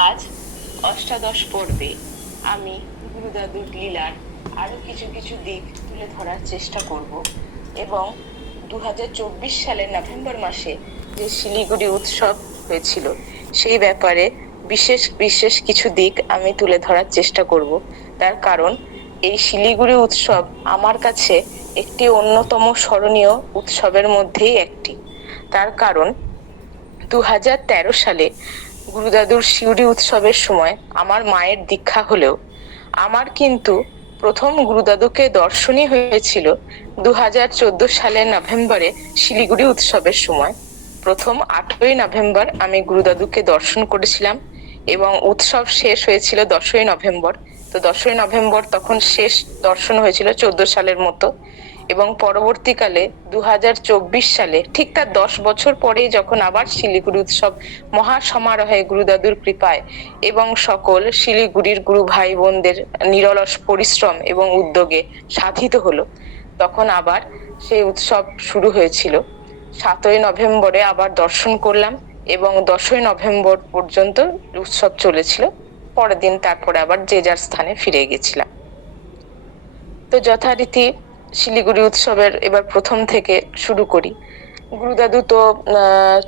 আজ অষ্টাদশ পর্বে আমি গুরুদাদুর লীলার আরো কিছু কিছু দিক তুলে ধরার চেষ্টা করব এবং 2024 সালের নভেম্বর মাসে যে শিলিগুড়ি উৎসব হয়েছিল সেই ব্যাপারে বিশেষ বিশেষ কিছু দিক আমি তুলে ধরার চেষ্টা করব। তার কারণ এই শিলিগুড়ি উৎসব আমার কাছে একটি অন্যতম স্মরণীয় উৎসবের মধ্যেই একটি। তার কারণ 2013 সালে গুরুদাদুর শিউরি উৎসবের সময় আমার মায়ের দীক্ষা হলেও আমার কিন্তু প্রথম গুরুদাদুকে দর্শনই হয়েছিল 2014 সালের নভেম্বরে শিলিগুড়ি উৎসবের সময়। প্রথম 8ই নভেম্বর আমি গুরুদাদুকে দর্শন করেছিলাম এবং উৎসব শেষ হয়েছিল 10ই নভেম্বর। তো 10ই নভেম্বর তখন শেষ দর্শন হয়েছিল 14 সালের মতো, এবং পরবর্তীকালে 2024 সালে ঠিক তার 10 বছর পরেই যখন আবার শিলিগুড়ি উৎসব মহা সমারোহে গুরুদাদুর কৃপায় এবং সকল শিলিগুড়ির গুরু ভাই বোনদের নিরলস পরিশ্রম এবং উদ্যোগে সাধিত হলো, তখন আবার সেই উৎসব শুরু হয়েছিল। 7ই নভেম্বরে আবার দর্শন করলাম এবং 10ই নভেম্বর পর্যন্ত উৎসব চলেছিল। পরের দিন তারপরে আবার যে যার স্থানে ফিরে গেছিলাম। তো যথারীতি শিলিগুড়ি উৎসবের এবার প্রথম থেকে শুরু করি। গুরুদাদু তো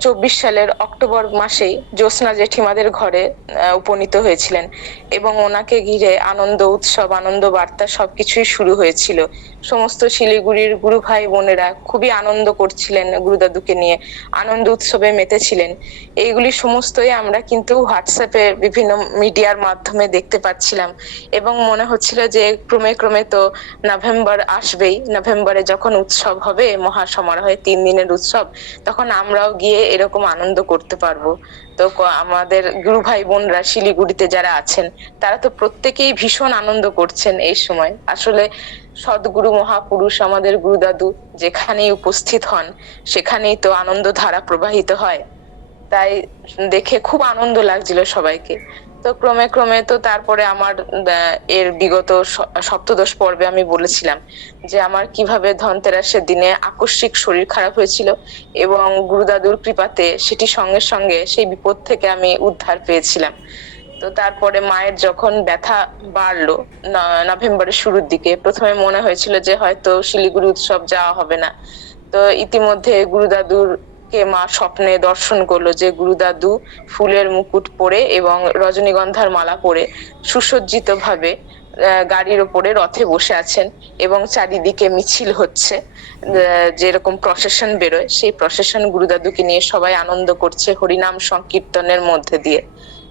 24 সালের অক্টোবর মাসেই জ্যোৎস্না জেঠিমাদের ঘরে উপনীত হয়েছিলেন এবং ওনাকে ঘিরে আনন্দ উৎসব, আনন্দ বার্তা সবকিছুই শুরু হয়েছিল। সমস্ত শিলিগুড়ির গুরু ভাই বোনেরা খুবই আনন্দ করছিলেন, গুরুদাদুকে নিয়ে আনন্দ উৎসবে মেতেছিলেন। এইগুলি সমস্তই আমরা কিন্তু হোয়াটসঅ্যাপে বিভিন্ন মিডিয়ার মাধ্যমে দেখতে পাচ্ছিলাম এবং মনে হচ্ছিল যে ক্রমে ক্রমে তো নভেম্বর আসবেই, নভেম্বরে যখন উৎসব হবে মহা সমারোহে 3 দিনের উৎসব, তখন আমরাও গিয়ে এরকম আনন্দ করতে পারবো। তো আমাদের গুরু ভাই বোনরা শিলিগুড়িতে যারা আছেন তারা তো প্রত্যেকেই ভীষণ আনন্দ করছেন এই সময়। আসলে সদ্গুরু মহাপুরুষ আমাদের গুরুদাদু যেখানেই উপস্থিত হন সেখানেই তো আনন্দ ধারা প্রবাহিত হয়, তাই দেখে খুব আনন্দ লাগছিল সবাইকে। তো ক্রমে ক্রমে তো তারপরে আমার এর বিগত সপ্তদশ পর্বে আমি বলেছিলাম যে আমার কিভাবে ধনতেরাসের দিনে আকস্মিক শরীর খারাপ হয়েছিল এবং গুরুদাদুর কৃপাতে সেটি সঙ্গে সঙ্গে সেই বিপদ থেকে আমি উদ্ধার পেয়েছিলাম। তো তারপরে মায়ের যখন ব্যথা বাড়লো নভেম্বরের শুরুর দিকে, প্রথমে মনে হয়েছিল যে হয়তো শিলিগুড়ি উৎসব যাওয়া হবে না। তো ইতিমধ্যে গুরুদাদুর কে মা স্বপ্নে দর্শন করলো যে গুরুদাদু ফুলের মুকুট পরে এবং রজনীগন্ধার মালা পরে সুসজ্জিত ভাবে গাড়ির ওপরে রথে বসে আছেন এবং চারিদিকে মিছিল হচ্ছে, যেরকম প্রসেশন বেরোয় সেই প্রসেশন গুরুদাদুকে নিয়ে সবাই আনন্দ করছে হরিনাম সংকীর্তনের মধ্যে দিয়ে,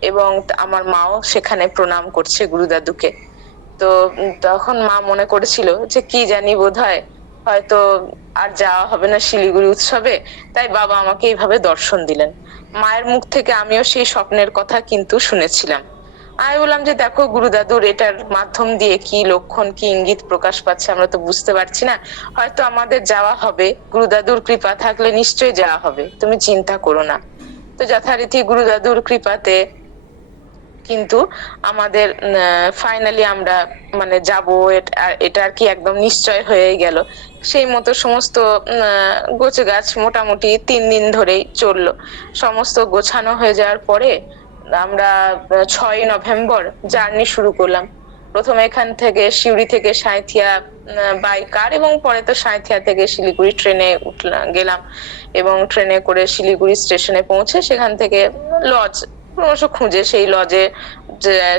এবং আমার মাও সেখানে প্রণাম করছে গুরুদাদুকে। তো তখন মা মনে করেছিল যে কি জানি বোধহয় হয়তো আর যাওয়া হবে না শিলিগুড়ি উৎসবে, তাই বাবা আমাকে এইভাবে দর্শন দিলেন। মায়ের মুখ থেকে আমিও সেই স্বপ্নের কথা কিন্তু শুনেছিলাম। আমি বললাম যে দেখো গুরুদাদুর এটার মাধ্যম দিয়ে কি লক্ষণ, কি ইঙ্গিত প্রকাশ পাচ্ছে আমরা তো বুঝতে পারছি না, হয়তো আমাদের যাওয়া হবে, গুরুদাদুর কৃপা থাকলে নিশ্চয়ই যাওয়া হবে, তুমি চিন্তা করো না। তো যথারীতি গুরুদাদুর কৃপাতে কিন্তু আমাদের ফাইনালি আমরা মানে যাব, এটা আর কি একদম নিশ্চয় হয়ে গেল। সেই মতো সমস্ত গোছ গাছ মোটামুটি 3 দিন ধরেই চললো। সমস্ত গোছানো হয়ে যাওয়ার পরে আমরা 6ই নভেম্বর জার্নি শুরু করলাম। প্রথমে এখান থেকে সিউড়ি থেকে সাঁইথিয়া বাই কার এবং পরে তো সাঁইথিয়া থেকে শিলিগুড়ি ট্রেনে গেলাম এবং ট্রেনে করে শিলিগুড়ি স্টেশনে পৌঁছে সেখান থেকে লজ ক্রমশ খুঁজে সেই লজে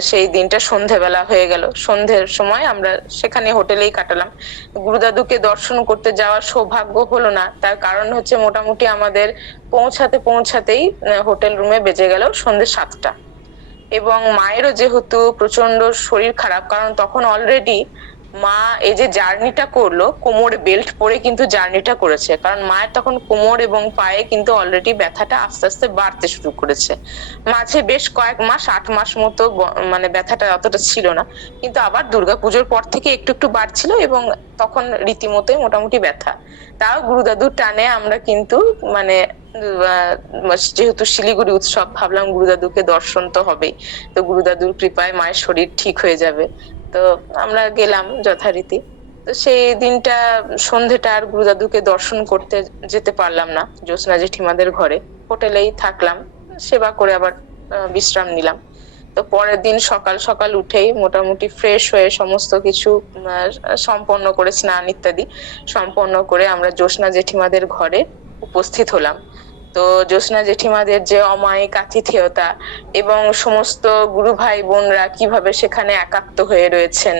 সেই দিনটা সন্ধেবেলা হয়ে গেল। সন্ধ্যের সময় আমরা সেখানে হোটেলেই কাটালাম। গুরুদাদুকে দর্শন করতে যাওয়ার সৌভাগ্য হলো না, তার কারণ হচ্ছে মোটামুটি আমাদের পৌঁছাতেই হোটেল রুমে বেজে গেল সন্ধ্যে 7টা, এবং মায়েরও যেহেতু প্রচন্ড শরীর খারাপ, কারণ তখন অলরেডি মা এই যে জার্নিটা করলো কোমরে বেল্ট পরে কিন্তু জার্নিটা করেছে, কারণ মায়ের তখন কোমর এবং পায়ে কিন্তু অলরেডি ব্যথাটা আস্তে আস্তে বাড়তে শুরু করেছে। মাঝে বেশ কয়েক মাস 8 মাস মতো মানে ব্যথাটা অতটা ছিল না, কিন্তু আবার দুর্গাপুজোর পর থেকে একটু একটু বাড়ছিল এবং তখন রীতিমতোই মোটামুটি ব্যথা। তাও গুরুদাদুর টানে আমরা কিন্তু মানে যেহেতু শিলিগুড়ি উৎসব ভাবলাম গুরুদাদুকে দর্শন তো হবেই, তো গুরুদাদুর কৃপায় মায়ের শরীর ঠিক হয়ে যাবে। তো আমরা গেলাম যথারীতি। তো সেই দিনটা সন্ধেটা আর গুরুদাদুকে দর্শন করতে যেতে পারলাম না জ্যোৎস্না জেঠিমাদের ঘরে, হোটেলেই থাকলাম, সেবা করে আবার বিশ্রাম নিলাম। তো পরের দিন সকাল সকাল উঠেই মোটামুটি ফ্রেশ হয়ে সমস্ত কিছু সম্পন্ন করে, স্নান ইত্যাদি সম্পন্ন করে আমরা জ্যোৎস্না জেঠিমাদের ঘরে উপস্থিত হলাম। তো জ্যোৎস্না জেঠিমাদের যে অমায়িক আতিথেয়তা এবং সমস্ত গুরু ভাই বোনরা কিভাবে সেখানে একাত্ম হয়ে রয়েছেন,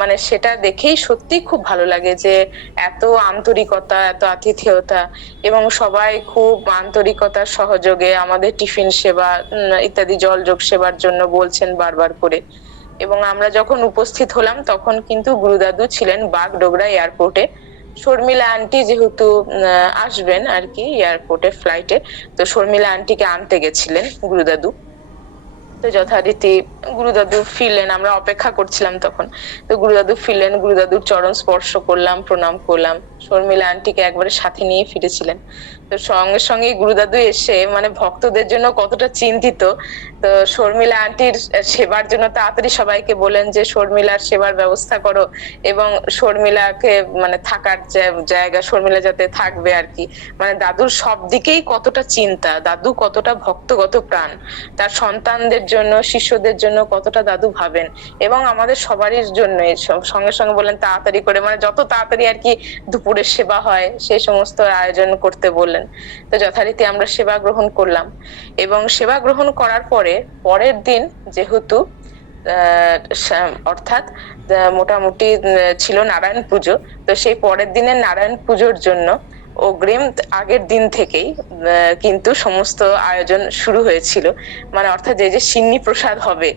মানে সেটা দেখেই সত্যি খুব ভালো লাগে যে এত আন্তরিকতা, এত আতিথেয়তা, এবং সবাই খুব আন্তরিকতার সহযোগে আমাদের টিফিন সেবা ইত্যাদি জলযোগ সেবার জন্য বলছেন বারবার করে। এবং আমরা যখন উপস্থিত হলাম তখন কিন্তু গুরুদাদু ছিলেন বাগডোগরা এয়ারপোর্টে। শর্মিলা আন্টি যেহেতু আসবেন আর কি এয়ারপোর্টে ফ্লাইটে, তো শর্মিলা আন্টিকে আনতে গেছিলেন গুরুদাদু। তো যথারীতি গুরুদাদু ফিরলেন, আমরা অপেক্ষা করছিলাম তখন। তো গুরুদাদু ফিরলেন, গুরুদাদুর চরণ স্পর্শ করলাম, প্রণাম করলাম। শর্মিলা আন্টিকে একবারে সাথে নিয়ে ফিরেছিলেন। তো সঙ্গে সঙ্গে গুরুদাদু এসে মানে ভক্তদের জন্য কতটা চিন্তিত, তো শর্মিলা আন্টির সেবার জন্য তাড়াতাড়ি সবাইকে বলেন যে শর্মিলার সেবার ব্যবস্থা করো, এবং শর্মিলাকে মানে থাকার জায়গা, শর্মিলা যাতে থাকবে আর কি। মানে দাদুর সব দিকেই কতটা চিন্তা, দাদু কতটা ভক্তগত প্রাণ, তার সন্তানদের জন্য, শিষ্যদের জন্য কতটা দাদু ভাবেন, এবং আমাদের সবারই জন্য। সঙ্গে সঙ্গে বলেন তাড়াতাড়ি করে, মানে যত তাড়াতাড়ি আর কি দুপুরের সেবা হয় সেই সমস্ত আয়োজন করতে বললেন। তো যথারীতি আমরা সেবা গ্রহণ করলাম, এবং সেবা গ্রহণ করার পরে পরের দিন যেহেতু অর্থাৎ মোটামুটি ছিল নারায়ণ পুজো, তো সেই পরের দিনের নারায়ণ পুজোর জন্য অগ্রিম আগের দিন থেকেই কিন্তু সমস্ত আয়োজন শুরু হয়েছিল। মানে অর্থাৎ যে সিন্নি প্রসাদ হবে,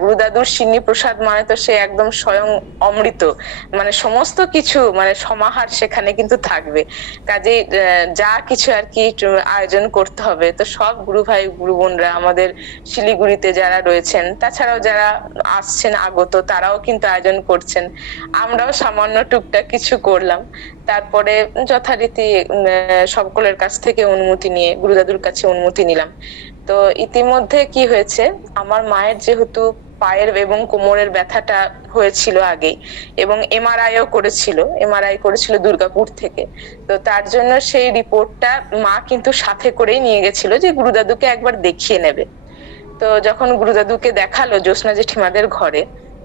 গুরুদাদুর সিন্নি প্রসাদ মানে তো সে একদম স্বয়ং অমৃত, মানে সমস্ত কিছু মানে সমাহার সেখানে কিন্তু থাকবে। কাজে যা কিছু আর কি আয়োজন করতে হবে, তো সব গুরু ভাই গুরু বোনরা আমাদের শিলিগুড়িতে যারা রয়েছেন, তাছাড়াও যারা আসছেন আগত, তারাও কিন্তু আয়োজন করছেন। আমরাও সামান্য টুকটাক কিছু করলাম। তারপরে যথারীতি সকলের কাছ থেকে অনুমতি নিয়ে গুরুদাদুর কাছে অনুমতি নিলাম। তো ইতিমধ্যে কি হয়েছে, আমার মায়ের যেহেতু পায়ের এবং কোমরের ব্যথাটা হয়েছিল আগেই, এবং এমআরআইও করেছিল, এমআরআই করেছিল দুর্গাপুর থেকে। তো তার জন্য সেই রিপোর্টটা মা কিন্তু সাথে করেই নিয়ে গেছিল যে গুরুদাদুকে একবার দেখিয়ে নেবে। তো যখন গুরুদাদুকে দেখালো জ্যোৎস্না জেঠিমাদের ঘরে,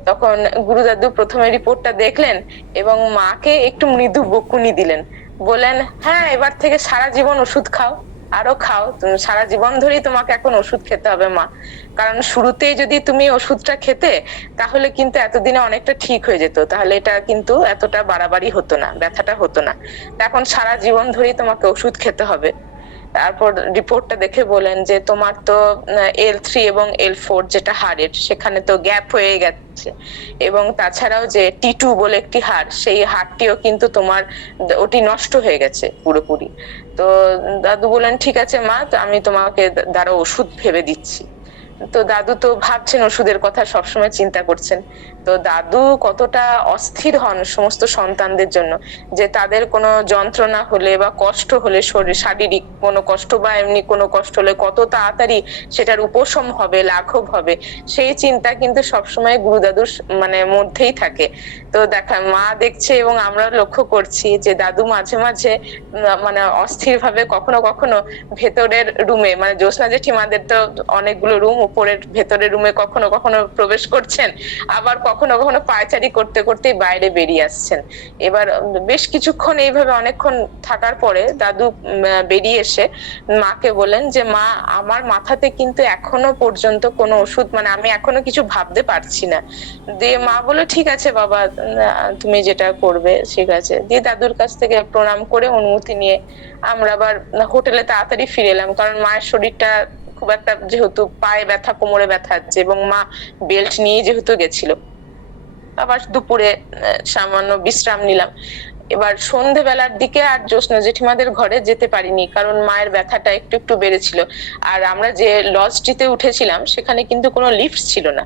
তখন গুরুদাদু প্রথমে রিপোর্টটা দেখলেন এবং মাকে একটু মৃদু বকুনি দিলেন, বলেন হ্যাঁ এবার থেকে সারা জীবন ওষুধ খাও, আরো খাও, সারা জীবন ধরেই তোমাকে এখন ওষুধ খেতে হবে মা, কারণ শুরুতেই যদি তুমি ওষুধটা খেতে তাহলে কিন্তু এতদিনে অনেকটা ঠিক হয়ে যেত, তাহলে এটা কিন্তু এতটা বাড়াবাড়ি হতো না, ব্যথাটা হতো না। এখন সারা জীবন ধরেই তোমাকে ওষুধ খেতে হবে। তারপর রিপোর্টটা দেখে বলেন যে তোমার তো L3 এবং L4 যেটা হাড়ের, সেখানে তো গ্যাপ হয়ে গেছে, এবং তাছাড়াও যে T2 বলে একটি হাড়, সেই হাড়টিও কিন্তু তোমার ওটি নষ্ট হয়ে গেছে পুরোপুরি। তো দাদু বলেন ঠিক আছে মা, আমি তোমাকে দাঁড়াও ওষুধ ভেবে দিচ্ছি। তো দাদু তো ভাবছেন ওষুধের কথা, সবসময় চিন্তা করছেন। তো দাদু কতটা অস্থির হন সমস্ত সন্তানদের জন্য, যে তাদের কোনো যন্ত্রণা হলে বা কষ্ট হলে, শরীর শারীরিক কোনো কষ্ট বা এমনি কোনো কষ্ট হলে কত তাড়াতাড়ি সেটার উপশম হবে, লাঘব হবে, সেই চিন্তা কিন্তু সবসময় গুরুদাদুর মানে মধ্যেই থাকে। তো দেখা মা দেখছে এবং আমরা লক্ষ্য করছি যে দাদু মাঝে মাঝে মানে অস্থির ভাবে কখনো কখনো ভেতরের রুমে, মানে জ্যোৎস্না জেঠিমাদের তো অনেকগুলো রুম, উপরের ভেতরের রুমে কখনো কখনো প্রবেশ করছেন, আবার কখনো কখনো পায়চারি করতে করতে বাইরে বেরিয়ে আসছেন। এবার বেশ কিছুক্ষণ এইভাবে অনেকক্ষণ থাকার পরে দাদু বেরিয়ে এসে মাকে বলেন যে মা আমার মাথাতে কিন্তু এখনো পর্যন্ত কোনো ওষুধ, মানে আমি এখনো কিছু ভাবতে পারছি না। দিয়ে মা বলে ঠিক আছে বাবা, তুমি যেটা করবে ঠিক আছে। দিয়ে দাদুর কাছ থেকে প্রণাম করে অনুমতি নিয়ে আমরা আবার হোটেলে তাড়াতাড়ি ফিরে এলাম, কারণ মায়ের শরীরটা খুব একটা, যেহেতু পায়ে ব্যথা, কোমরে ব্যথা আছে, এবং মা বেল্ট নিয়ে যেহেতু গেছিল। আবার দুপুরে সামান্য বিশ্রাম নিলাম। এবার সন্ধেবেলার দিকে আর জ্যোৎস্না জেঠিমাদের ঘরে যেতে পারিনি, কারণ মায়ের ব্যথাটা একটু একটু বেড়েছিল। আর আমরা যে লজটিতে উঠেছিলাম সেখানে কিন্তু কোনো লিফট ছিল না,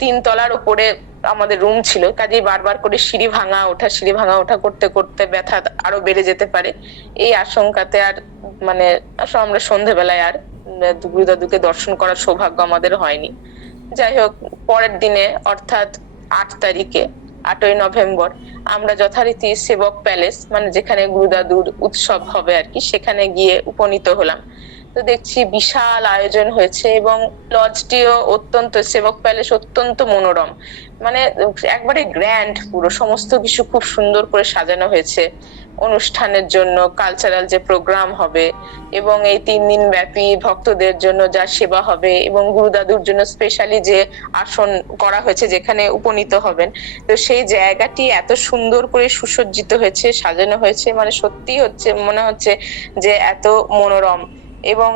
3 তলার উপরে আমাদের রুম ছিল, কাজেই বারবার করে সিঁড়ি ভাঙা ওঠা করতে করতে ব্যথা আরো বেড়ে যেতে পারে, এই আশঙ্কাতে আর মানে আমরা সন্ধেবেলায় আর গুরুদাদুকে দর্শন করার সৌভাগ্য আমাদের হয়নি। যাই হোক, পরের দিনে অর্থাৎ 8 তারিখে 8ই নভেম্বর আমরা যথারীতি সেবক প্যালেস, মানে যেখানে গুরুদাদুর উৎসব হবে আর কি, সেখানে গিয়ে উপনীত হলাম। তো দেখছি বিশাল আয়োজন হয়েছে এবং লজটিও অত্যন্ত, সেবক প্যালেস অত্যন্ত মনোরম, মানে একবারে গ্র্যান্ড, পুরো সমস্ত কিছু খুব সুন্দর করে সাজানো হয়েছে অনুষ্ঠানের জন্য, কালচারাল যে প্রোগ্রাম হবে এবং এই 3 দিন ব্যাপী ভক্তদের জন্য যা সেবা হবে এবং গুরুদাদুর জন্য স্পেশালি যে আসন করা হয়েছে যেখানে উপনীত হবেন, তো সেই জায়গাটি এত সুন্দর করে সুসজ্জিত হয়েছে, সাজানো হয়েছে, মানে সত্যি হচ্ছে মনে হচ্ছে যে এত মনোরম এবং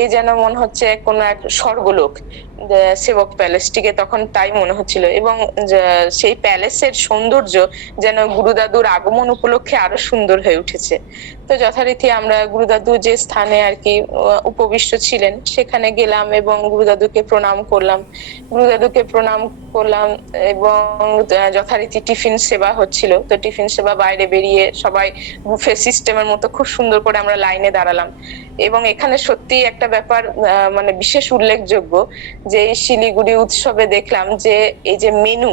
এই যেন মনে হচ্ছে কোনো এক স্বর্গলোক সেবক প্যালেসটিকে তখন তাই মনে হচ্ছিল। এবং সেই প্যালেসের সৌন্দর্য যেন গুরুদাদুর আগমন উপলক্ষে আরো সুন্দর হয়ে উঠেছে। তো যথারীতি আমরা গুরুদাদু যে স্থানে আর কি উপবিষ্ট ছিলেন সেখানে গেলাম এবং গুরুদাদুকে প্রণাম করলাম। এবং যথারীতি টিফিন সেবা হচ্ছিল, তো টিফিন সেবা বাইরে বেরিয়ে সবাই বুফে সিস্টেমের মতো খুব সুন্দর করে আমরা লাইনে দাঁড়ালাম। এবং এখানে সত্যি একটা ব্যাপার মানে বিশেষ উল্লেখযোগ্য যে শিলিগুড়ি উৎসবে দেখলাম যে এই যে মেনু,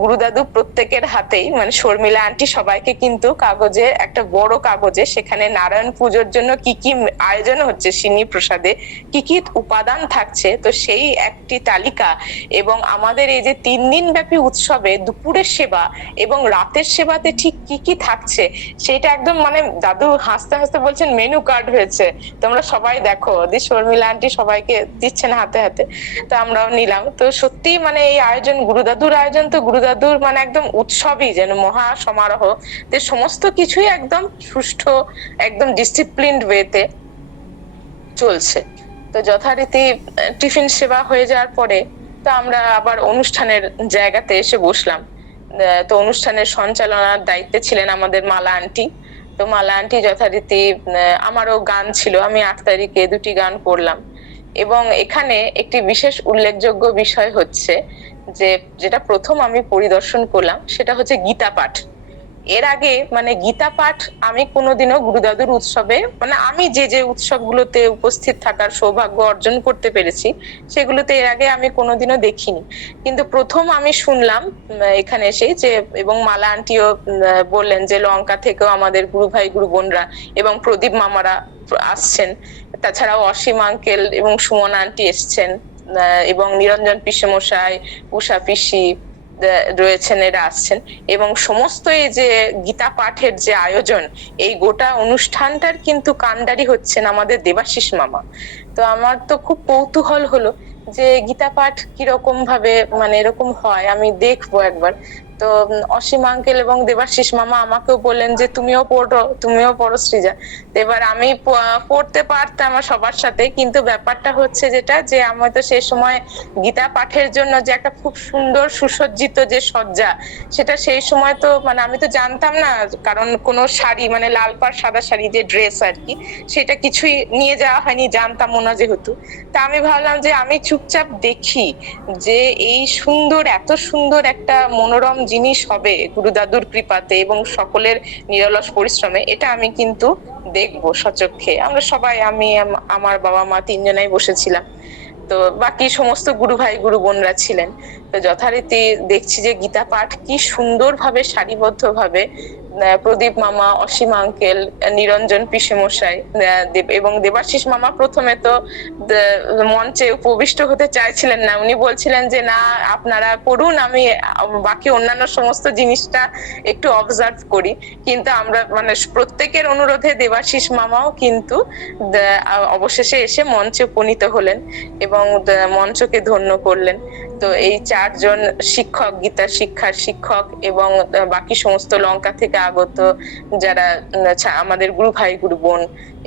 গুরুদাদু প্রত্যেকের হাতেই, মানে শর্মিলা আন্টি সবাইকে কিন্তু কাগজে, একটা বড় কাগজে সেখানে নারায়ণ পুজোর জন্য কি কি আয়োজন হচ্ছে, সিন্নি প্রসাদে কি কি উপাদান থাকছে, তো সেই একটি তালিকা এবং আমাদের এই যে 3 দিন ব্যাপী উৎসবে দুপুরের সেবা এবং রাতের সেবাতে ঠিক কি কি থাকছে সেটা একদম, মানে দাদু হাসতে হাসতে বলছেন মেনু কার্ড হয়েছে, তোমরা সবাই দেখো। শর্মিলা আন্টি সবাইকে দিচ্ছেন হাতে হাতে, তো আমরাও নিলাম। তো সত্যি মানে এই আয়োজন, গুরুদাদুর আয়োজন তো গুরুদাদুর মানে একদম উৎসবই যেন মহা সমারোহ, যে সমস্ত কিছুই একদম সুষ্ঠু, একদম ডিসিপ্লিনড ওয়েতে চলছে। তো যথারীতি টিফিন সেবা হয়ে যাওয়ার পরে তো আমরা আবার অনুষ্ঠানের জায়গাতে এসে বসলাম। তো অনুষ্ঠানের সঞ্চালনার দায়িত্বে ছিলেন আমাদের মালা আন্টি। তো মালা আন্টি যথারীতি, আমারও গান ছিল, আমি 8 তারিখে 2টি গান করলাম। এবং এখানে একটি বিশেষ উল্লেখযোগ্য বিষয় হচ্ছে যে যেটা প্রথম আমি পরিদর্শন করলাম সেটা হচ্ছে গীতা পাঠ। এর আগে মানে গীতা পাঠ আমি কোনোদিনও গুরুদাদুর উৎসবে, মানে আমি যে যে উৎসবগুলোতে উপস্থিত থাকার সৌভাগ্য অর্জন করতে পেরেছি সেগুলোতে এর আগে আমি কোনোদিনও দেখিনি, কিন্তু প্রথম আমি শুনলাম এখানে এসে যে, এবং মালা আন্টিও বললেন যে লঙ্কা থেকেও আমাদের গুরু ভাই গুরু বোনরা এবং প্রদীপ মামারা আসছেন, তাছাড়াও অসীম আঙ্কেল এবং সুমন আন্টি এসছেন এবং নিরঞ্জন পিসেমশাই, উষা পিসি রয়েছেন, এরা আসছেন। এবং সমস্ত এই যে গীতা পাঠের যে আয়োজন, এই গোটা অনুষ্ঠানটার কিন্তু কান্ডারি হচ্ছেন আমাদের দেবাশিস মামা। তো আমার তো খুব কৌতূহল হলো যে গীতা পাঠ কিরকম ভাবে, মানে এরকম হয় আমি দেখবো একবার। তো অসীম আঙ্কেল এবং দেবাশিস মামা আমাকেও বললেন যে তুমিও পড়ো সৃজা। এবার আমি পড়তে পারতাম সবার সাথে, কিন্তু ব্যাপারটা হচ্ছে যেটা যে আমি তো সেই সময় গীতা পাঠের জন্য যে একটা খুব সুন্দর সুসজ্জিত যে সজ্জা, সেটা সেই সময় তো মানে আমি তো জানতাম না, কারণ কোনো শাড়ি, মানে লাল পাড় সাদা শাড়ি যে ড্রেস আর কি, সেটা কিছুই নিয়ে যাওয়া হয়নি, জানতামও না যেহেতু। তা আমি ভাবলাম যে আমি চুপচাপ দেখি যে এই সুন্দর, এত সুন্দর একটা মনোরম জিনিস হবে গুরুদাদুর কৃপাতে এবং সকলের নিরলস পরিশ্রমে, এটা আমি কিন্তু দেখবো সচক্ষে। আমরা সবাই, আমি আমার বাবা মা 3 জনাই বসেছিলাম, তো বাকি সমস্ত গুরু ভাই গুরু বোনরা ছিলেন। তো যথারীতি দেখছি যে গীতা পাঠ কি সুন্দর ভাবে সারিবদ্ধ ভাবে প্রদীপ মামা, অসীম আঙ্কেল, নিরঞ্জন পিসেমশাই এবং দেবাশিস মামা প্রথমে তো মঞ্চে উপবিষ্ট হতে চাইছিলেন না, উনি বলছিলেন যে না আপনারা করুন, আমি বাকি অন্যান্য সমস্ত জিনিসটা একটু অবজার্ভ করি। কিন্তু আমরা মানে প্রত্যেকের অনুরোধে দেবাশিস মামাও কিন্তু অবশেষে এসে মঞ্চে উপনীত হলেন এবং মঞ্চকে ধন্য করলেন। তো এই 4 জন শিক্ষক, গীতা শিক্ষার শিক্ষক এবং বাকি সমস্ত লঙ্কা থেকে আগত যারা আমাদের গুরু ভাই গুরু বোন,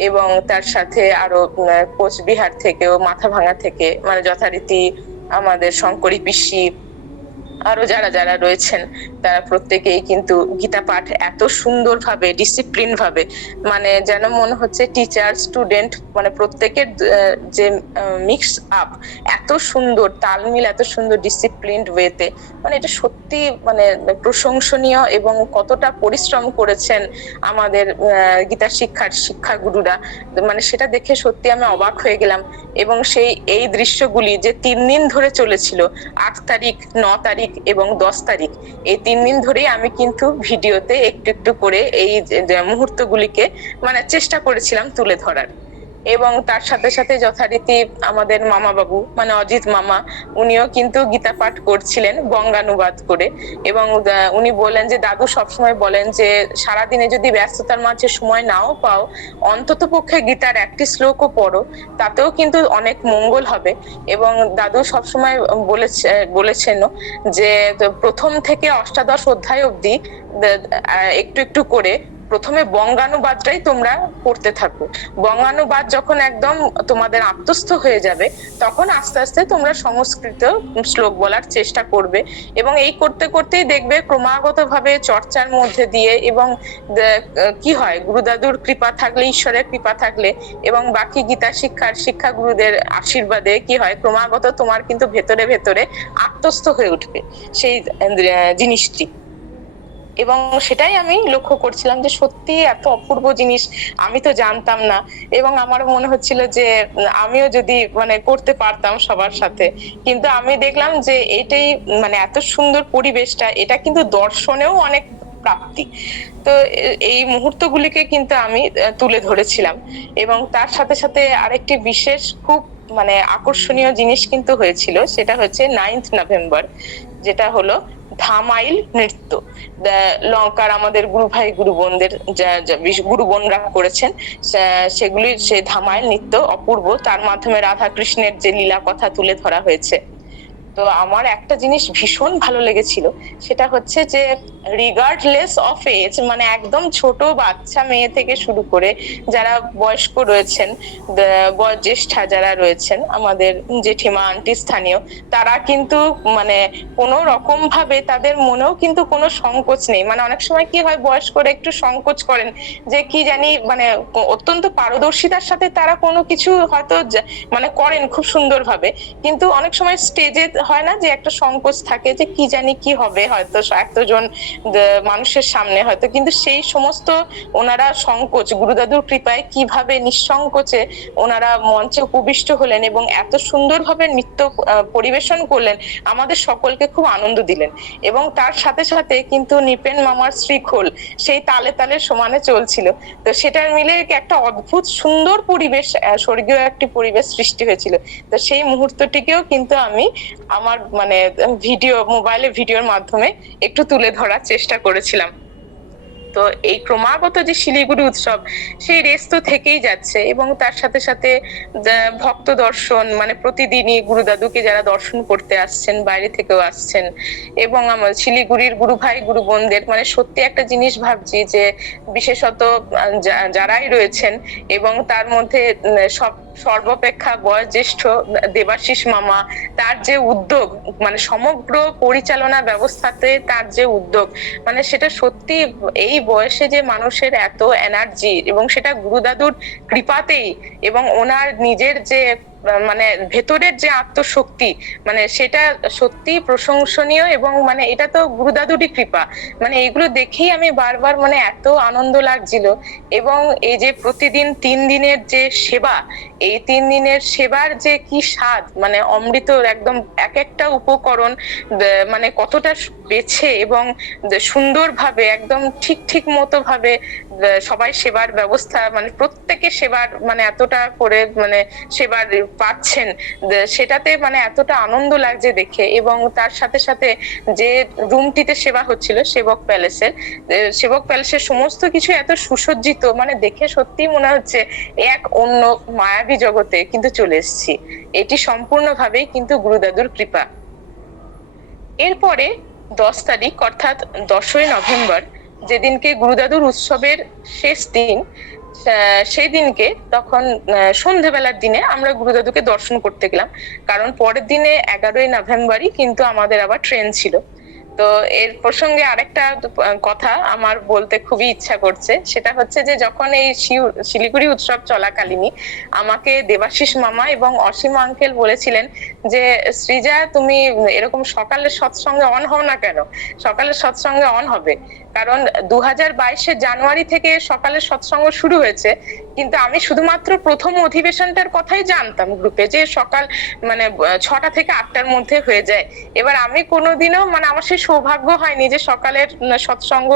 এবং তার সাথে আরো কোচবিহার থেকেও, মাথা ভাঙা থেকে, মানে যথারীতি আমাদের শঙ্করী পিসি, আরো যারা যারা রয়েছেন তারা প্রত্যেকেই কিন্তু গীতা পাঠ এত সুন্দর ভাবে, ডিসিপ্লিন ভাবে, মানে যেন মনে হচ্ছে টিচার স্টুডেন্ট মানে প্রত্যেকের যে মিক্স আপ এত সুন্দর তালমিল, এত সুন্দর ডিসিপ্লিনড ওয়েতে, মানে এটা সত্যি মানে প্রশংসনীয়। এবং কতটা পরিশ্রম করেছেন আমাদের গীতা শিক্ষার শিক্ষা গুরুরা, মানে সেটা দেখে সত্যি আমি অবাক হয়ে গেলাম। এবং এই দৃশ্যগুলি যে 3 দিন ধরে চলেছিল, 8 তারিখ, 9 তারিখ এবং 10 তারিখ, এই 3 দিন ধরেই আমি কিন্তু ভিডিওতে একটু একটু করে এই মুহূর্তগুলিকে মানে চেষ্টা করেছিলাম তুলে ধরার। এবং তার সাথে সাথে যথারীতি আমাদের মামা বাবু মানে অজিত মামা, উনিও কিন্তু গীতা পাঠ করছিলেন বঙ্গানুবাদ করে। এবং উনি বলেন যে দাদু সবসময় বলেন যে সারাদিনে যদি ব্যস্ততার মাঝে সময় নাও পাও, অন্তত পক্ষে গীতার একটি শ্লোকও পড়ো, তাতেও কিন্তু অনেক মঙ্গল হবে। এবং দাদু সবসময় বলেছেন যে প্রথম থেকে অষ্টাদশ অধ্যায় অব্দি একটু একটু করে প্রথমে বঙ্গানুবাদটাই তোমরা পড়তে থাকো। বঙ্গানুবাদ যখন একদম তোমাদের আত্মস্থ হয়ে যাবে, তখন আস্তে আস্তে তোমরা সংস্কৃত শ্লোক বলার চেষ্টা করবে। এবং এই করতে করতেই দেখবে ক্রমাগত ভাবে চর্চার মধ্যে দিয়ে, এবং কি হয়, গুরুদাদুর কৃপা থাকলে, ঈশ্বরের কৃপা থাকলে, এবং বাকি গীতা শিক্ষা গুরুদের আশীর্বাদে কি হয়, ক্রমাগত তোমার কিন্তু ভেতরে ভেতরে আত্মস্থ হয়ে উঠবে সেই জিনিসটি। এবং সেটাই আমি লক্ষ্য করছিলাম যে সত্যি এত অপূর্ব জিনিস আমি তো জানতাম না। এবং আমার মনে হচ্ছিল যে আমিও যদি মানে করতে পারতাম সবার সাথে। কিন্তু আমি দেখলাম যে এটাই মানে এত সুন্দর পরিবেশটা, এটা কিন্তু দর্শনেও অনেক প্রাপ্তি। তো এই মুহূর্তগুলিকে কিন্তু আমি তুলে ধরেছিলাম। এবং তার সাথে সাথে আরেকটি বিশেষ খুব মানে আকর্ষণীয় জিনিস কিন্তু হয়েছিল, সেটা হচ্ছে 9th নভেম্বর, যেটা হলো ধামাইল নৃত্য। লঙ্কার আমাদের গুরু ভাই গুরু বোনদের গুরু বোনরা করেছেন সেগুলি, সে ধামাইল নৃত্য অপূর্ব। তার মাধ্যমে রাধা কৃষ্ণের যে লীলা কথা তুলে ধরা হয়েছে। তো আমার একটা জিনিস ভীষণ ভালো লেগেছিল, সেটা হচ্ছে যে রিগার্ডলেস অফ এজ, মানে একদম ছোট বাচ্চা মেয়ে থেকে শুরু করে যারা বয়স্ক রয়েছেন, জ্যেষ্ঠা যারা রয়েছেন, আমাদের জেঠিমা আন্টি স্থানীয়, তারা কিন্তু মানে কোনো রকম ভাবে তাদের মনেও কিন্তু কোনো সংকোচ নেই। মানে অনেক সময় কি হয়, বয়স্করা একটু সংকোচ করেন যে কি জানি, মানে অত্যন্ত পারদর্শিতার সাথে তারা কোনো কিছু হয়তো মানে করেন খুব সুন্দরভাবে, কিন্তু অনেক সময় স্টেজে হয় না যে একটা সংকোচ থাকে যে কি জানি কি হবে হয়তো এতজন মানুষের সামনে হয়তো। কিন্তু সেই সমস্ত ওনারা সংকোচ গুরুদাদুর কৃপায় কিভাবে নিঃসংকোচে ওনারা মঞ্চে উপবিষ্ট হলেন এবং এত সুন্দরভাবে নৃত্য পরিবেশন করলেন, আমাদের সকলকে খুব আনন্দ দিলেন। এবং তার সাথে সাথে কিন্তু নিপেন মামার শ্রীখোল সেই তালে তালে সমানে চলছিল। তো সেটার মিলে একটা অদ্ভুত সুন্দর পরিবেশ, স্বর্গীয় একটি পরিবেশ সৃষ্টি হয়েছিল। তো সেই মুহূর্তটিকেও কিন্তু আমি আমার মানে মোবাইলে ভিডিওর মাধ্যমে একটু তুলে ধরার চেষ্টা করেছিলাম। তো এই ক্রমাগত যে শিলিগুড়ি উৎসব, সেই রেস তো থেকেই যাচ্ছে। এবং তার সাথে সাথে ভক্ত দর্শন, মানে প্রতিদিনই গুরুদাদুকে যারা দর্শন করতে আসছেন, বাইরে থেকেও আসছেন। এবং আমার শিলিগুড়ির গুরু ভাই গুরু বোনদের মানে সত্যি একটা জিনিস ভাবছি যে বিশেষত যারাই রয়েছেন, এবং তার মধ্যে সর্বাপেক্ষা বয়োজ্যেষ্ঠ দেবাশিস মামা, তার যে উদ্যোগ, মানে সমগ্র পরিচালনা ব্যবস্থাতে তার যে উদ্যোগ, মানে সেটা সত্যি এই বয়সে যে মানুষের এত এনার্জি, এবং সেটা গুরুদাদুর কৃপাতেই, এবং ওনার নিজের যে মানে ভেতরের যে আত্মশক্তি, মানে সেটা সত্যি প্রশংসনীয়। এবং মানে এটা তো গুরুদাদুরই কৃপা। মানে এগুলো দেখেই আমি বারবার মানে এত আনন্দ লাগছিল। এবং এই যে প্রতিদিন 3 দিনের যে সেবা, এই 3 দিনের সেবার যে কি স্বাদ, মানে অমৃত একদম, এক একটা উপকরণ মানে কতটা বেছে এবং সুন্দরভাবে একদম ঠিক ঠিক মতো ভাবে সবাই সেবার ব্যবস্থা, মানে প্রত্যেকে সেবার মানে এতটা করে মানে সেবার পাচ্ছেন, সেটাতে মানে এতটা আনন্দ লাগছে দেখে। এবং তার সাথে সাথে যে রুমটিতে সেবা হচ্ছিল সেবক প্যালেসের সমস্ত কিছু এত সুসজ্জিত, মানে দেখে সত্যি মনে হচ্ছে এক অন্য মায়াবী জগতে কিন্তু চলে এসেছি। এটি সম্পূর্ণভাবেই কিন্তু গুরুদাদুর কৃপা। এরপরে 10 তারিখ অর্থাৎ 10ই নভেম্বর, যেদিনকে গুরুদাদুর উৎসবের শেষ দিন, সেই দিনকে তখন সন্ধ্যেবেলার দিনে আমরা গুরুদাদুকে দর্শন করতে গেলাম। কারণ পরের দিনে 11ই নভেম্বরই কিন্তু আমাদের আবার ট্রেন ছিল। তো এর প্রসঙ্গে আরেকটা কথা আমার বলতে খুবই ইচ্ছা করছে, সেটা হচ্ছে যে যখন এই শিলিগুড়ি উৎসব চলাকালীনই আমাকে দেবাশিস মামা এবং অসীম আঙ্কেল বলেছিলেন যে সৃজা, তুমি এরকম সকালের সৎসঙ্গে অন হও না কেন, সকালের সৎসঙ্গে অন হবে। কারণ 2022 জানুয়ারি থেকে সকালের সৎসঙ্গ শুরু হয়েছে, কিন্তু আমি শুধুমাত্র প্রথম অধিবেশনটার কথাই জানতাম গ্রুপে, যে সকাল মানে 6টা থেকে 8টার মধ্যে হয়ে যায়। এবার আমি কোনোদিনও মানে আমার সেই সৌভাগ্য হয়নি যে সকালের সৎসঙ্গ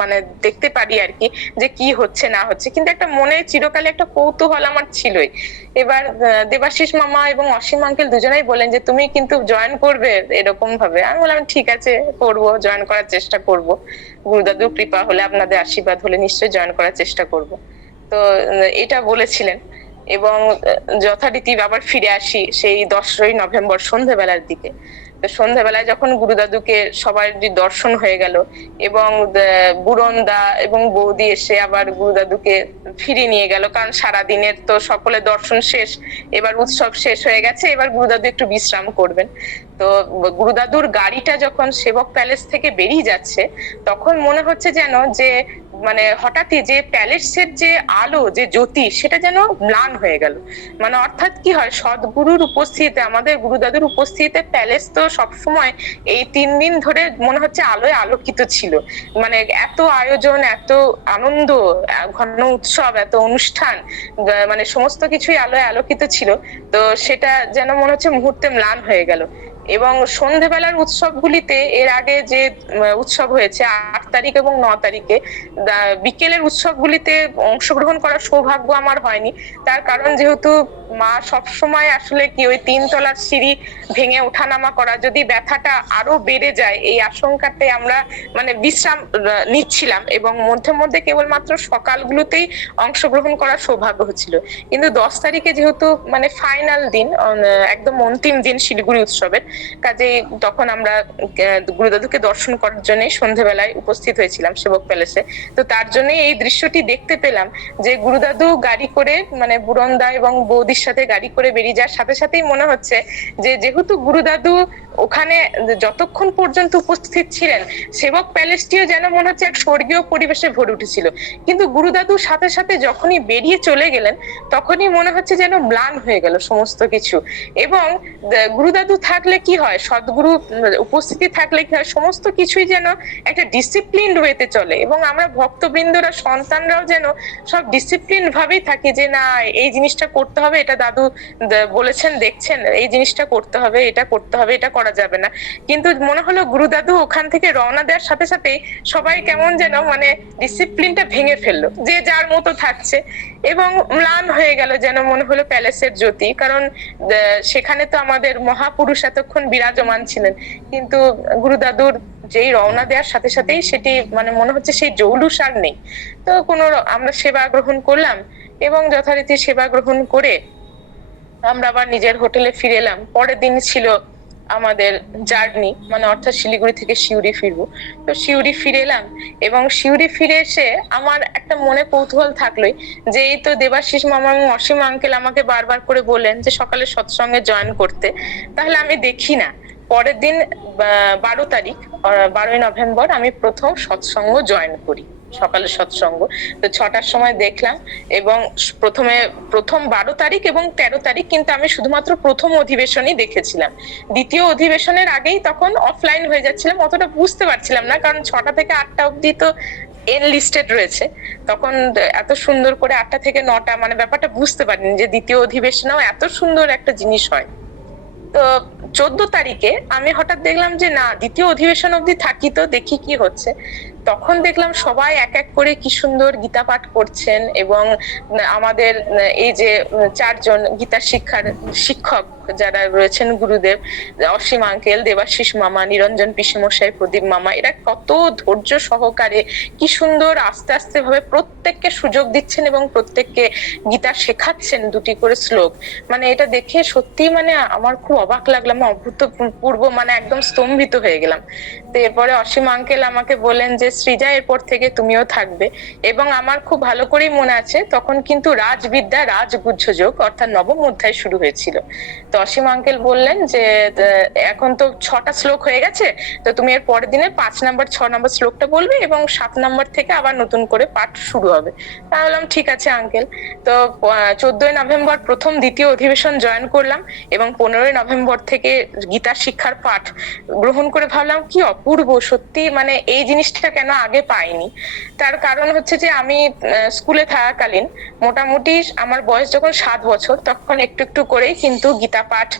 মানে দেখতে পারি আর কি, যে কি হচ্ছে না হচ্ছে, কিন্তু একটা মনে চিরকালে একটা কৌতূহল আমার ছিলই। এবার দেবাশিস মামা এবং অসীম আঙ্কেল দুজনেই বলেন যে তুমি কিন্তু জয়েন করবে এরকম ভাবে। আমি বললাম ঠিক আছে, করবো, জয়েন করার চেষ্টা করব, গুরুদাদুর কৃপা হলে, আপনাদের আশীর্বাদ হলে নিশ্চয়ই জয়েন করার চেষ্টা করব। তো এটা বলেছিলেন। এবং যথারীতি আবার ফিরে আসি সেই 10ই নভেম্বর সন্ধ্যেবেলার দিকে। তো সন্ধ্যেবেলায় যখন গুরুদাদুকে সবার দর্শন হয়ে গেল এবং বুড়নদা এবং বৌদি এসে আবার গুরুদাদুকে ফিরিয়ে নিয়ে গেল, কারণ সারাদিনের তো সকলের দর্শন শেষ, এবার উৎসব শেষ হয়ে গেছে, এবার গুরুদাদু একটু বিশ্রাম করবেন। তো গুরুদাদুর গাড়িটা যখন সেবক প্যালেস থেকে বেরিয়ে যাচ্ছে, তখন মনে হচ্ছে যেন যে মানে হঠাৎই যে প্যালেসের যে আলো, যে জ্যোতি, সেটা যেন ম্লান হয়ে গেল। মানে অর্থাৎ কি হয়, সদ্গুরুর উপস্থিতিতে, আমাদের গুরুদাদুর উপস্থিতিতে প্যালেস তো সবসময় এই 3 দিন ধরে মনে হচ্ছে আলোয় আলোকিত ছিল। মানে এত আয়োজন, এত আনন্দ, ঘন উৎসব, এত অনুষ্ঠান, মানে সমস্ত কিছুই আলোয় আলোকিত ছিল। তো সেটা যেন মনে হচ্ছে মুহূর্তে ম্লান হয়ে গেল। এবং সন্ধ্যেবেলার উৎসবগুলিতে এর আগে যে উৎসব হয়েছে 8 তারিখ এবং 9 তারিখে, বিকেলের উৎসবগুলিতে অংশগ্রহণ করার সৌভাগ্য আমার হয়নি। তার কারণ যেহেতু মা সবসময় আসলে কি ওই 3 তলার সিঁড়ি ভেঙে ওঠানামা করা, যদি ব্যথাটা আরো বেড়ে যায় এই আশঙ্কাতে আমরা মানে বিশ্রাম নিচ্ছিলাম, এবং মধ্যে মধ্যে কেবলমাত্র সকালগুলোতেই অংশগ্রহণ করার সৌভাগ্য হচ্ছিল। কিন্তু 10 তারিখে যেহেতু মানে ফাইনাল দিন, একদম অন্তিম দিন শিলিগুড়ি উৎসবের, কাজেই তখন আমরা গুরুদাদুকে দর্শন করার জন্য সন্ধ্যেবেলায় উপস্থিত হয়েছিলাম সেবক প্যালেসে। তো তার জন্য এই দৃশ্যটি দেখতে পেলাম যে গুরুদাদু গাড়ি করে, মানে বুড়নদা এবং বৌদির সাথে গাড়ি করে বেরিয়ে যাওয়ার সাথে সাথেই মনে হচ্ছে যে যেহেতু গুরুদাদু ওখানে যতক্ষণ পর্যন্ত উপস্থিত ছিলেন, সেবক প্যালেসটিও যেন মনে হচ্ছে এক স্বর্গীয় পরিবেশে ভরে উঠেছিল। কিন্তু গুরুদাদুর সাথে সাথে যখনই বেরিয়ে চলে গেলেন, তখনই মনে হচ্ছে যেন ম্লান হয়ে গেল সমস্ত কিছু। এবং গুরুদাদু থাকলে কি হয়, সদ্গুরু উপস্থিতি থাকলে কি হয়, সমস্ত কিছুই যেন একটা ডিসিপ্লিন ওয়েতে চলে, এবং আমরা ভক্তবৃন্দরা, সন্তানরাও যেন সব ডিসিপ্লিন ভাবেই থাকি, যে না এই জিনিসটা করতে হবে, এটা দাদু বলেছেন, দেখছেন, এই জিনিসটা করতে হবে, এটা করতে হবে, এটা করা যাবে না। কিন্তু মনে হলো গুরুদাদু ওখান থেকে রওনা দেওয়ার সাথে সাথেই সবাই কেমন যেন মানে ডিসিপ্লিনটা ভেঙে ফেললো, যে যার মতো থাকছে, এবং ম্লান হয়ে গেল যেন মনে হলো প্যালেসের জ্যোতি। কারণ সেখানে তো আমাদের মহাপুরুষ এতক্ষণ বিরাজমান ছিলেন, কিন্তু গুরুদাদুর যেই রওনা দেওয়ার সাথে সাথেই সেটি মানে মনে হচ্ছে সেই জৌলুস আর নেই। তো কোনো আমরা সেবা গ্রহণ করলাম, এবং যথারীতি সেবা গ্রহণ করে আমরা আবার নিজের হোটেলে ফিরে এলাম। পরের দিন ছিল আমাদের জার্নি, মানে অর্থাৎ শিলিগুড়ি থেকে সিউড়ি ফিরবো। তো সিউড়ি ফিরে এলাম, এবং সিউড়ি ফিরে এসে আমার একটা মনে কৌতূহল থাকলোই, যে এই তো দেবাশিস মামা এবং অসীম আঙ্কেল আমাকে বারবার করে বললেন যে সকালে সৎসঙ্গে জয়েন করতে, তাহলে আমি দেখি না। পরের দিন 12 তারিখ, 12ই নভেম্বর আমি প্রথম সৎসঙ্গ জয়েন করি, সকালে সৎসঙ্গ। তো 6টার সময় দেখলাম, এবং প্রথম 12 তারিখ এবং 13 তারিখ কিন্তু আমি শুধুমাত্র প্রথম অধিবেশনই দেখেছিলাম। দ্বিতীয় অধিবেশনের আগেই তখন অফলাইন হয়ে যাচ্ছিলাম, অতটা বুঝতে পারছিলাম না, কারণ 6টা থেকে 8টা অব্দি তো এনলিস্টেড রয়েছে। তখন এত সুন্দর করে 8টা থেকে 9টা মানে ব্যাপারটা বুঝতে পারিনি যে দ্বিতীয় অধিবেশনেও এত সুন্দর একটা জিনিস হয়। তো 14 তারিখে আমি হঠাৎ দেখলাম যে না, দ্বিতীয় অধিবেশন অব্দি থাকি, তো দেখি কি হচ্ছে। তখন দেখলাম সবাই এক এক করে কি সুন্দর গীতা পাঠ করছেন, এবং আমাদের এই যে 4জন গীতা শিক্ষার শিক্ষক যারা রয়েছেন, গুরুদেব, অসীম আঙ্কেল, দেবাশিস মামা, নিরঞ্জন পিসেমশাই, প্রদীপ মামা, এরা কত ধৈর্য সহকারে কি সুন্দর আস্তে আস্তে ভাবে প্রত্যেককে সুযোগ দিচ্ছেন এবং প্রত্যেককে গীতা শেখাচ্ছেন 2টি করে শ্লোক। মানে এটা দেখে সত্যি মানে আমার খুব অবাক লাগলাম, অভূতপূর্ব, মানে একদম স্তম্ভিত হয়ে গেলাম। তো এরপরে অসীম আঙ্কেল আমাকে বলেন যে সৃজা, এরপর থেকে তুমিও থাকবে। এবং আমার খুব ভালো করেই মনে আছে, তখন কিন্তু রাজবিদ্যা রাজগুহ্য যোগ অর্থাৎ নবম অধ্যায় শুরু হয়েছিল। তো অসীম আঙ্কেল বললেন যে এখন তো 6টা শ্লোক হয়ে গেছে, তো তুমি এর পরের দিনে 5 নম্বর 6 নম্বর শ্লোকটা বলবে, এবং 7 নম্বর থেকে আবার নতুন করে পাঠ শুরু হবে। তা বললাম ঠিক আছে আঙ্কেল। তো 14ই নভেম্বর প্রথম দ্বিতীয় অধিবেশন জয়েন করলাম, এবং 15ই নভেম্বর থেকে গীতা শিক্ষার পাঠ গ্রহণ করে ভাবলাম কি অপূর্ব, সত্যি মানে এই জিনিসটা কেন কেন আগে পাইনি। তার কারণ হচ্ছে যে আমি স্কুলে থাকাকালীন মোটামুটি আমার বয়স যখন 7 বছর, তখন একটু একটু করেই কিন্তু গীতা পাঠ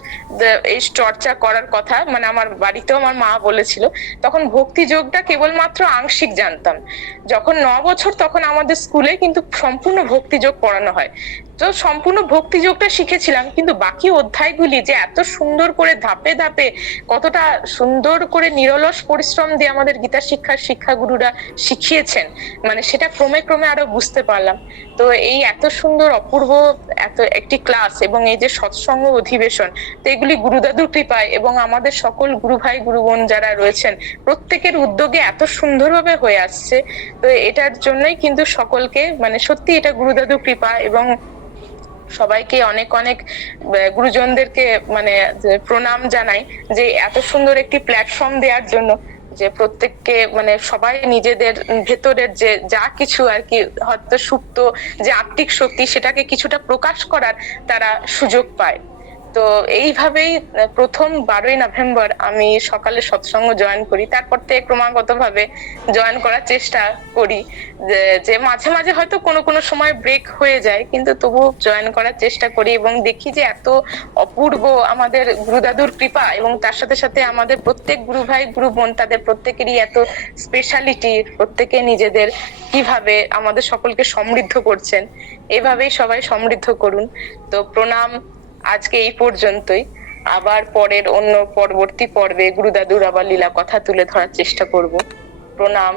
এই চর্চা করার কথা, মানে আমার বাড়িতেও আমার মা বলেছিল। তখন ভক্তি যোগটা কেবলমাত্র আংশিক জানতাম। যখন 9 বছর, তখন আমাদের স্কুলে কিন্তু সম্পূর্ণ ভক্তি যোগ পড়ানো হয়। তো সম্পূর্ণ ভক্তি যোগটা শিখেছিলাম, কিন্তু বাকি অধ্যায়গুলি যে এত সুন্দর করে ধাপে ধাপে, কতটা সুন্দর করে নিরলস পরিশ্রম দিয়ে আমাদের গীতা শিক্ষাগুরুরা শিখিয়েছেন, মানে সেটা ক্রমে ক্রমে আরো বুঝতে পারলাম। তো এই এত সুন্দর অপূর্ব এত একটি ক্লাস এবং এই যে সৎসঙ্গ অধিবেশন, তো এগুলি গুরুদাদুর কৃপায় এবং আমাদের সকল গুরু ভাই গুরু বোন যারা রয়েছেন প্রত্যেকের উদ্যোগে এত সুন্দরভাবে হয়ে আসছে। তো এটার জন্যই কিন্তু সকলকে, মানে সত্যি এটা গুরুদাদুর কৃপা, এবং সবাইকে অনেক অনেক গুরুজনদেরকে মানে প্রণাম জানাই যে এত সুন্দর একটি প্ল্যাটফর্ম দেওয়ার জন্য, যে প্রত্যেককে মানে সবাই নিজেদের ভেতরের যে যা কিছু আর কি হয়তো সুপ্ত যে আত্মিক শক্তি, সেটাকে কিছুটা প্রকাশ করার তারা সুযোগ পায়। তো এইভাবেই প্রথম 12ই নভেম্বর আমি সকালে সৎসঙ্গ জয়েন করি। তারপর থেকে ক্রমাগত ভাবে জয়েন করার চেষ্টা করি, যে মাঝে মাঝে হয়তো কোনো কোনো সময় ব্রেক হয়ে যায়, কিন্তু তবু জয়েন করার চেষ্টা করি এবং দেখি যে এত অপূর্ব আমাদের গুরুদাদুর কৃপা, এবং তার সাথে সাথে আমাদের প্রত্যেক গুরু ভাই গুরু বোন তাদের প্রত্যেকেরই এত স্পেশালিটি, প্রত্যেকে নিজেদের কিভাবে আমাদের সকলকে সমৃদ্ধ করছেন। এভাবেই সবাই সমৃদ্ধ করুন। তো প্রণাম, আজকে এই পর্যন্তই। আবার পরের অন্য পরবর্তী পর্বে গুরুদাদুর আবার লীলা কথা তুলে ধরার চেষ্টা করব। প্রণাম।